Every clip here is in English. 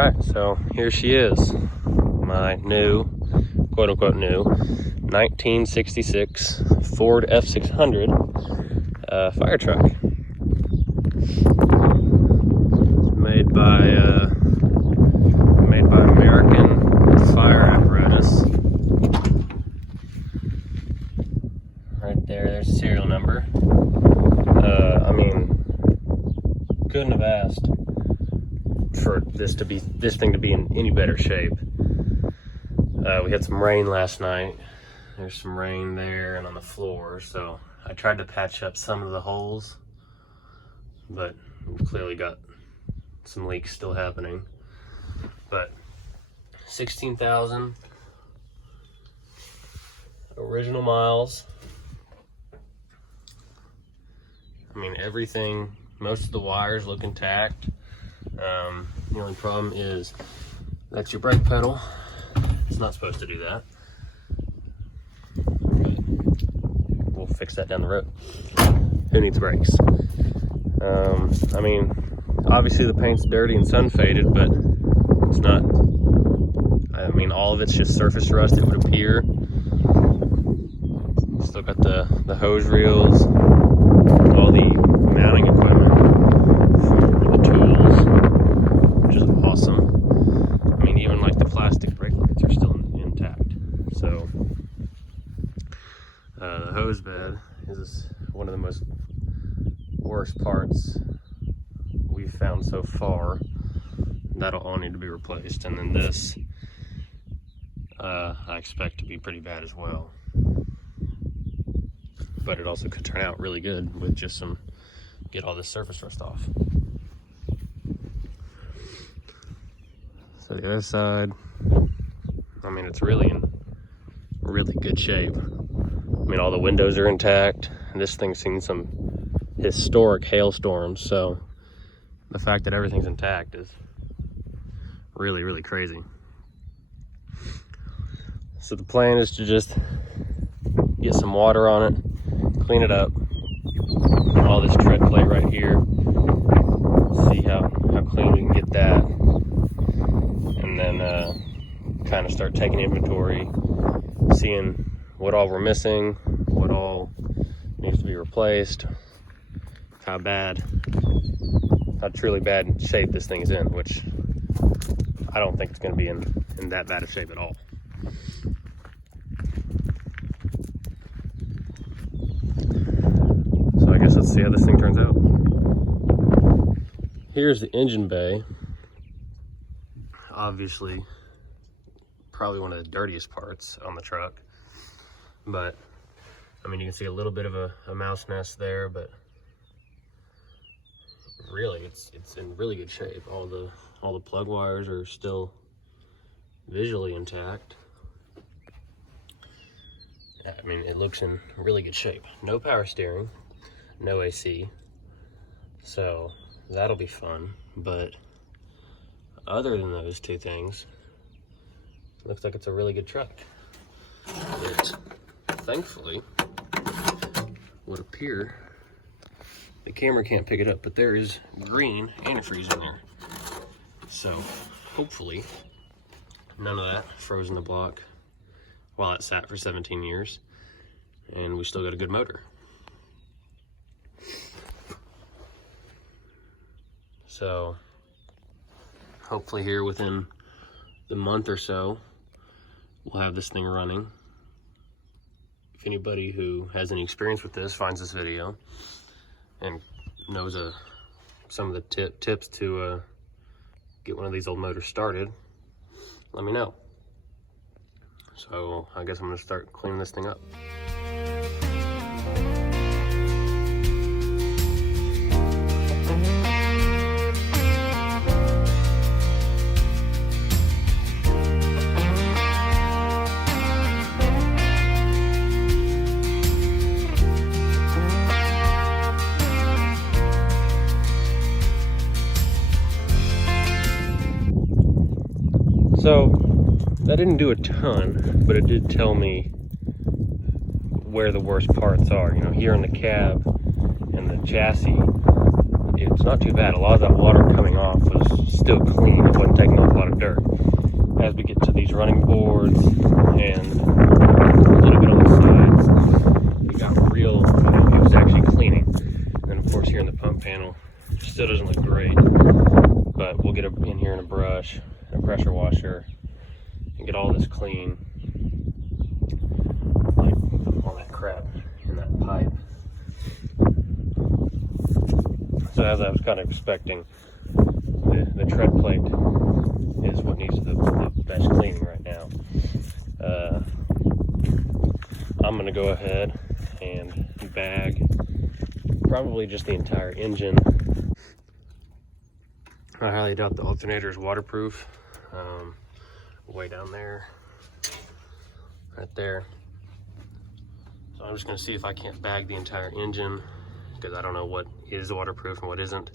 right, so here she is, my new, quote-unquote new, 1966 Ford F-600 fire truck. Made by American Fire Apparatus. Right there's the serial number. I mean, couldn't have asked for this thing to be in any better shape. We had some rain last night. There's some rain there and on the floor, so I tried to patch up some of the holes, but we've clearly got some leaks still happening. But 16,000 original miles. I mean, everything, most of the wires look intact. The only problem is that's your brake pedal. It's not supposed to do that. We'll fix that down the road. Who needs brakes? I mean, obviously the paint's dirty and sun faded, but it's not, I mean, all of it's just surface rust, it would appear. Still got the hose reels, all the mounting equipment for the tools, which is awesome. I mean, even like the plastic brake lights are still intact. So the hose bed is one of the most worst parts we've found so far. That'll all need to be replaced, and then this I expect to be pretty bad as well. But it also could turn out really good with just get all this surface rust off. So the other side, I mean, it's really in really good shape. I mean, all the windows are intact, and this thing's seen some historic hailstorms, so the fact that everything's intact is really, really crazy. So the plan is to just get some water on it, clean it up, all this tread plate right here, see how clean we can get that, and then kind of start taking inventory, seeing what all we're missing, what all needs to be replaced, how truly bad shape this thing is in, which I don't think it's going to be in that bad of shape at all. So I guess let's see how this thing turns out. Here's the engine bay. Obviously, probably one of the dirtiest parts on the truck. But, I mean, you can see a little bit of a mouse nest there, but really, it's in really good shape. All the plug wires are still visually intact. I mean, it looks in really good shape. No power steering, no AC, so that'll be fun. But other than those two things, it looks like it's a really good truck. It, thankfully, would appear, the camera can't pick it up, but there is green antifreeze in there. So hopefully none of that froze in the block while it sat for 17 years, and we still got a good motor. So hopefully here within the month or so, we'll have this thing running. If anybody who has any experience with this finds this video and knows some of the tips to get one of these old motors started, let me know. So I guess I'm gonna start cleaning this thing up. So that didn't do a ton, but it did tell me where the worst parts are. You know, here in the cab and the chassis, it's not too bad. A lot of that water coming off was still clean. It wasn't taking all the lot of dirt. As we get to these running boards and a little bit on the sides, it got real, it was actually cleaning. And of course here in the pump panel, it still doesn't look great, but we'll get it in here in a brush, a pressure washer, and get all this clean, like all that crap in that pipe. So as I was kind of expecting, the tread plate is what needs the best cleaning right now. I'm gonna go ahead and bag probably just the entire engine. I highly doubt the alternator is waterproof. Way down there, right there. So I'm just gonna see if I can't bag the entire engine, because I don't know what is waterproof and what isn't.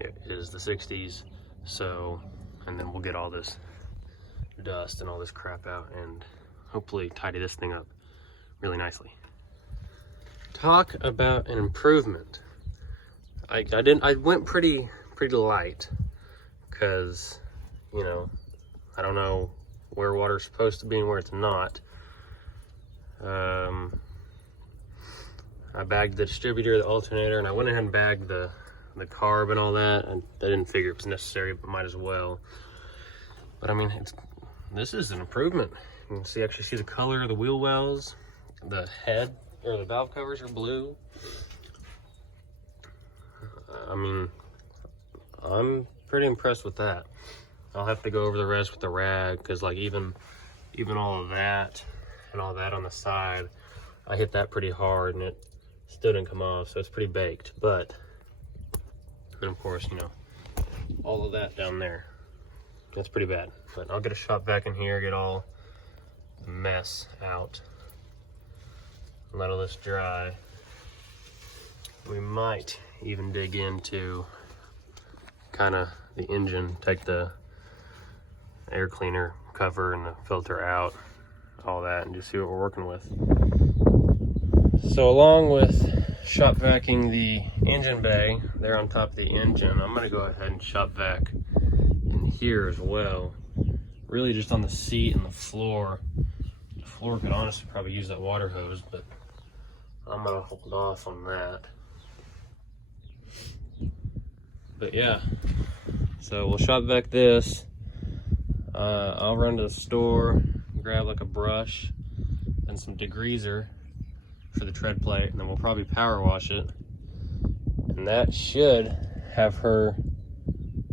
It is the 60s, so, and then we'll get all this dust and all this crap out and hopefully tidy this thing up really nicely. Talk about an improvement. I went pretty light, because, you know, I don't know where water's supposed to be and where it's not. I bagged the distributor, the alternator, and I went ahead and bagged the carb and all that, and I didn't figure it was necessary, but might as well. But I mean, this is an improvement. You can see, actually see the color of the wheel wells, the head or the valve covers are blue. I mean, I'm pretty impressed with that. I'll have to go over the rest with the rag, because like even all of that and all that on the side, I hit that pretty hard and it still didn't come off, so it's pretty baked. But and of course, you know, all of that down there, that's pretty bad. But I'll get a shop vac in here, get all the mess out, let all this dry. We might even dig into kind of the engine, take the air cleaner cover and the filter out, all that, and just see what we're working with. So along with shop vacuuming the engine bay there on top of the engine, I'm gonna go ahead and shop vac in here as well. Really just on the seat and the floor. The floor could honestly probably use that water hose, but I'm gonna hold off on that. But yeah, so we'll shop vac this. I'll run to the store, grab like a brush and some degreaser for the tread plate, and then we'll probably power wash it. And that should have her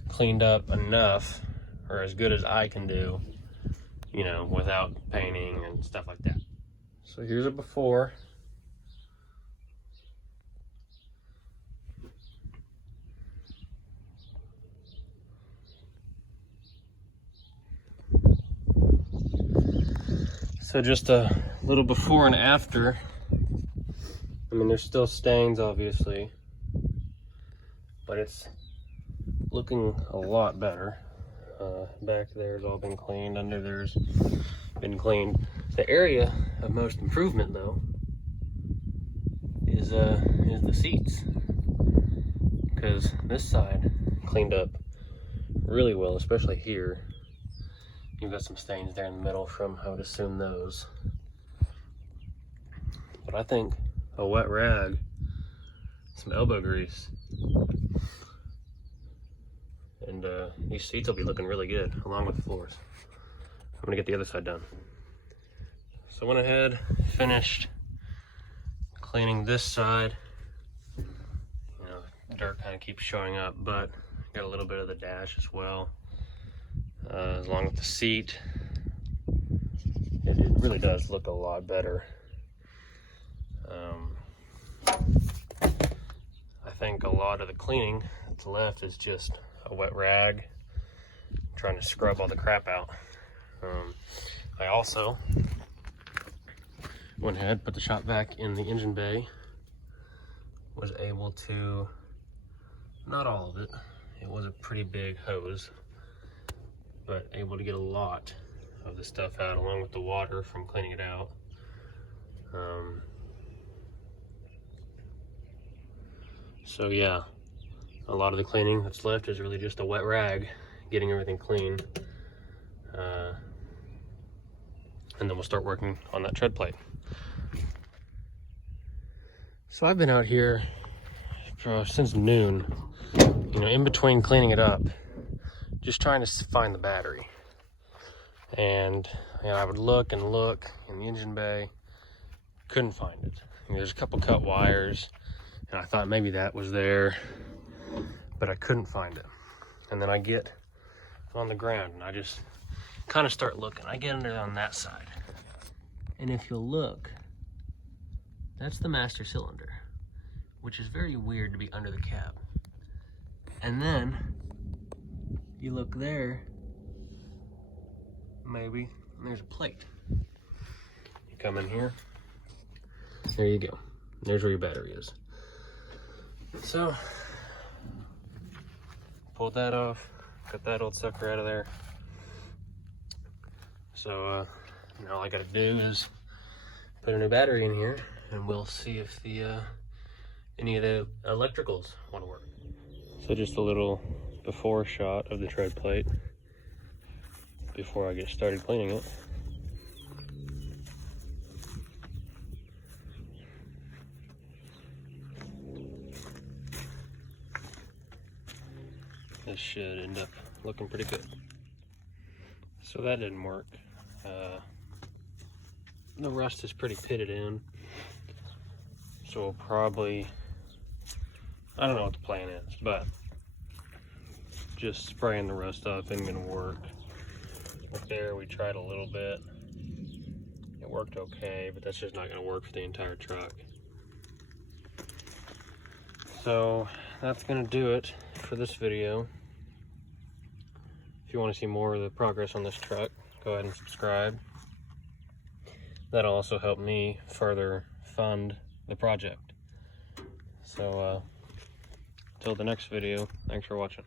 cleaned up enough, or as good as I can do, you know, without painting and stuff like that. So here's a before. So just a little before and after. I mean, there's still stains, obviously, but it's looking a lot better. Back there's all been cleaned, under there's been cleaned. The area of most improvement, though, is the seats, because this side cleaned up really well, especially here. You've got some stains there in the middle from, I would assume, those. But I think a wet rag, some elbow grease, and these seats will be looking really good, along with the floors. I'm gonna get the other side done. So I went ahead, finished cleaning this side. You know, dirt kind of keeps showing up, but got a little bit of the dash as well. Along with the seat, it really does look a lot better. I think a lot of the cleaning that's left is just a wet rag, trying to scrub all the crap out. I also went ahead, put the shop vac in the engine bay, was able to, not all of it, it was a pretty big hose, but able to get a lot of the stuff out, along with the water from cleaning it out. So yeah, a lot of the cleaning that's left is really just a wet rag getting everything clean. And then we'll start working on that tread plate. So I've been out here since noon, you know, in between cleaning it up, just trying to find the battery. And you know, I would look and look in the engine bay, couldn't find it. I mean, there's a couple cut wires, and I thought maybe that was there, but I couldn't find it. And then I get on the ground and I just kind of start looking. I get under on that side. And if you'll look, that's the master cylinder, which is very weird to be under the cab. And then you look there, maybe, and there's a plate. You come in here, there you go. There's where your battery is. So, pulled that off, got that old sucker out of there. So, now all I gotta do is put a new battery in here, and we'll see if the any of the electricals want to work. So just a little before shot of the tread plate before I get started cleaning it. This should end up looking pretty good. So that didn't work. The rust is pretty pitted in, so we'll probably, I don't know what the plan is, but just spraying the rust off isn't gonna work. Up there we tried a little bit, it worked okay, but that's just not gonna work for the entire truck. So that's gonna do it for this video. If you want to see more of the progress on this truck, go ahead and subscribe. That'll also help me further fund the project. So, till the next video, thanks for watching.